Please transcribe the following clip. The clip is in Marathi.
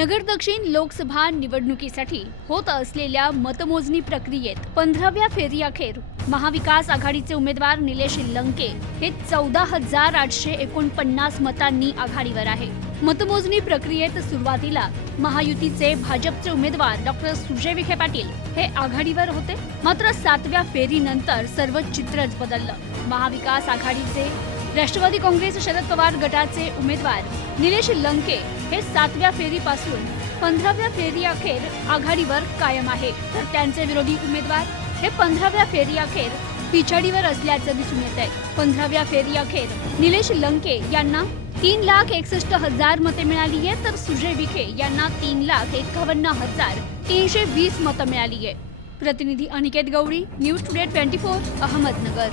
नगर दक्षिण लोकसभा निवडणुकीसाठी होत असलेल्या मतमोजणी प्रक्रियेत पंधराव्या फेरीअखेर महाविकास आघाडीचे उमेदवार निलेश लंके हे चौदा हजार आठशे एकोणपन्नास मतांनी आघाडीवर आहे. मतमोजणी प्रक्रियेत सुरुवातीला महायुतीचे भाजपचे उमेदवार डॉक्टर सुजय विखे पाटील हे आघाडीवर होते. मात्र सातव्या फेरीनंतर सर्व चित्रच बदललं. महाविकास आघाडीचे राष्ट्रवादी काँग्रेस शरद पवार गटाचे उमेदवार निलेश लंके हे सातव्या फेरीपासून पंधराव्या फेरी अखेर आघाडीवर कायम आहे तर त्यांचे विरोधी उमेदवार हे पंधराव्या फेरी अखेर पिछाडीवर असल्याचं दिसून येत आहे पंधराव्या फेरी अखेर निलेश लंके यांना तीन लाख एकसष्ट हजार मते मिळाली आहे तर सुजय विखे यांना तीन लाख एकावन्न हजार तीनशे वीस मतं मिळाली आहे. प्रतिनिधी Aniket Gauri news today twenty four Ahmednagar.